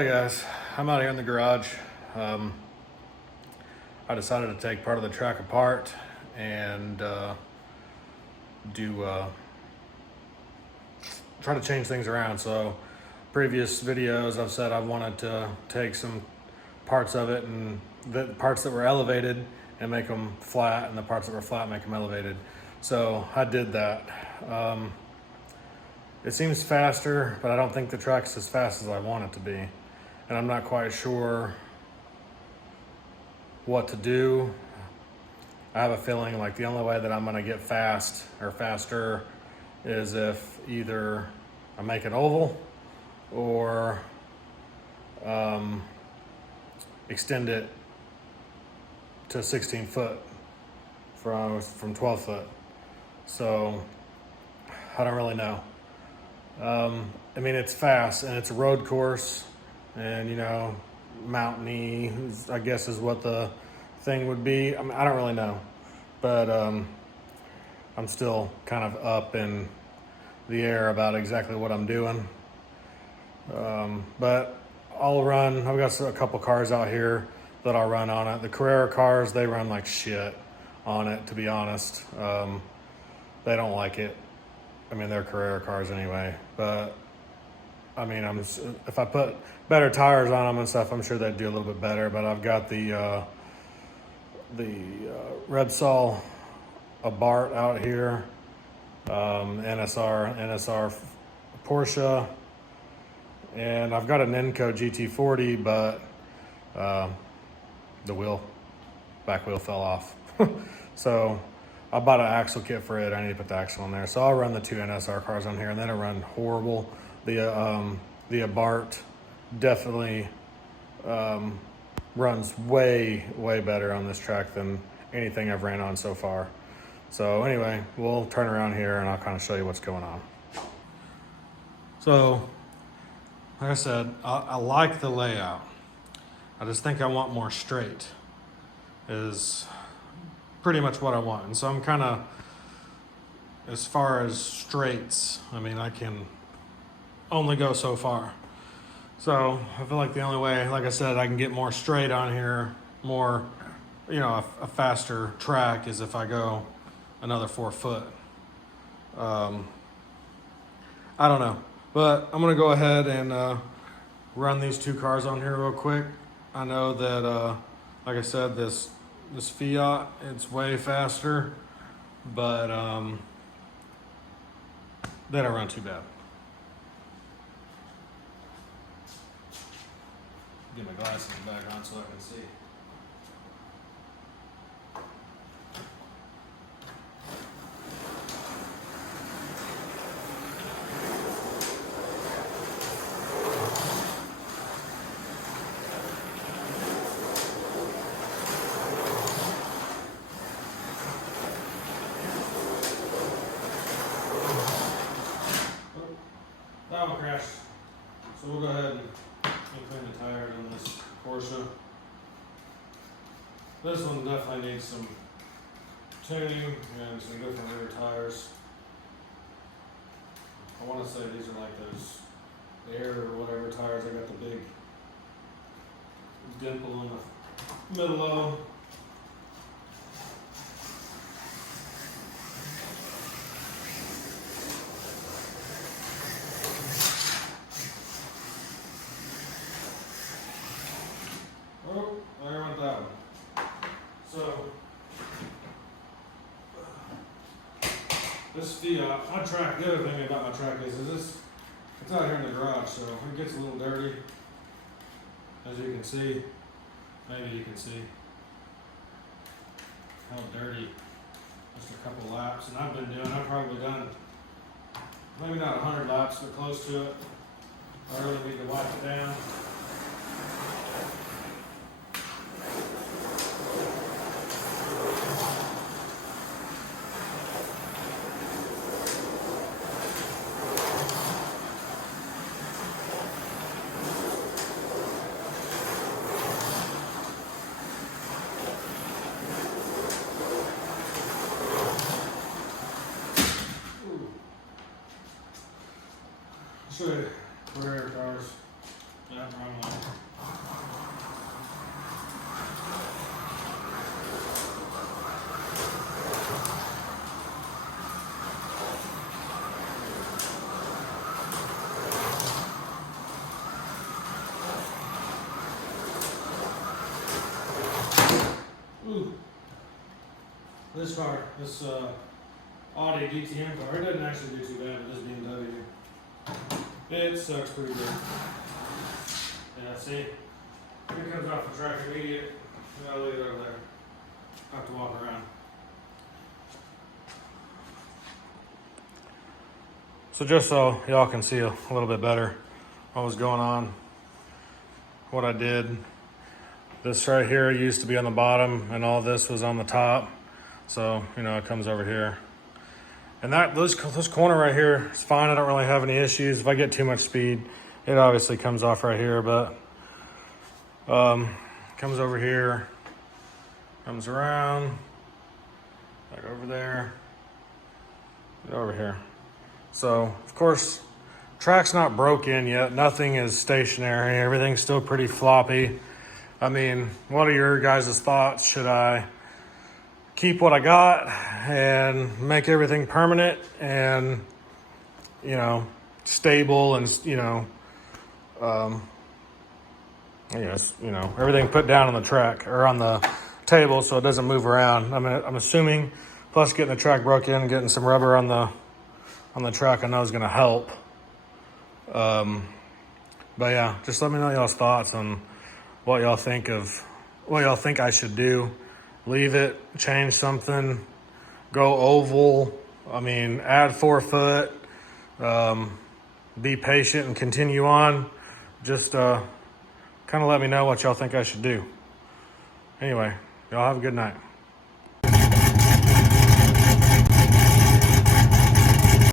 Hi guys, I'm out here in the garage. I decided to take part of the track apart and try to change things around. So previous videos I've said I wanted to take some parts of it and the parts that were elevated and make them flat, and the parts that were flat make them elevated. So I did that. It seems faster, but I don't think the track's as fast as I want it to be. And I'm not quite sure what to do. I have a feeling like the only way that I'm gonna get fast or faster is if either I make it oval or extend it to 16 foot from 12 foot. So I don't really know. I mean, it's fast and it's a road course, and you know, mountainy, I guess is what the thing would be. I mean, I don't really know, but I'm still kind of up in the air about exactly what I'm doing. But I've got a couple cars out here that I'll run on it. The Carrera cars, they run like shit on it, to be honest. They don't like it. I mean, they're Carrera cars anyway, but I mean, if I put better tires on them and stuff, I'm sure they'd do a little bit better. But I've got the Repsol Abarth out here, NSR Porsche, and I've got an Enco GT40, but the back wheel fell off. So I bought an axle kit for it. I need to put the axle in there. So I'll run the two NSR cars on here, and then it'll run horrible. The Abarth definitely runs way better on this track than anything I've ran on so far. So anyway, we'll turn around here and I'll kind of show you what's going on. So, like I said, I like the layout. I just think I want more straight is pretty much what I want. And so I'm kind of, as far as straights, I mean, I can only go so far. So I feel like the only way, like I said, I can get more straight on here, more, you know, a faster track is if I go another 4 foot. I don't know, but I'm gonna go ahead and run these two cars on here real quick. I know that, like I said, this Fiat, it's way faster, but they don't run too bad. Get my glasses back on so I can see. That one crashed. So we'll go ahead and clean the tires on this Porsche. This one definitely needs some tuning and some different rear tires. I want to say these are like those air or whatever tires. I got the big dimple in the middle of them. Oh, there went that one. So, this Fiat, my track, the other thing about my track is this, it's out here in the garage, so it gets a little dirty. As you can see, maybe you can see how dirty just a couple laps. And I've probably done maybe not 100 laps, but close to it. I really need to wipe it down. Show you rear cars. Yeah, wrong way. Ooh. This car, this Audi DTM car, it doesn't actually do too bad with this BMW. It sucks pretty good. Yeah, see? It comes off the track immediate. We gotta leave it over there. Have to walk around. So just so y'all can see a little bit better what was going on, what I did. This right here used to be on the bottom and all this was on the top. So, you know, it comes over here. And this corner right here is fine. I don't really have any issues. If I get too much speed, it obviously comes off right here, but comes over here, comes around, back over there, over here. So, of course, track's not broken yet. Nothing is stationary. Everything's still pretty floppy. I mean, what are your guys' thoughts? Should I keep what I got and make everything permanent and, you know, stable and, you know, I guess, you know, everything put down on the track or on the table so it doesn't move around. I mean, I'm assuming, plus getting the track broken and getting some rubber on the track I know is going to help. But yeah, just let me know y'all's thoughts on what y'all think I should do. Leave it, change something, go oval. I mean, add 4 foot, be patient and continue on. Just kind of let me know what y'all think I should do. Anyway, y'all have a good night.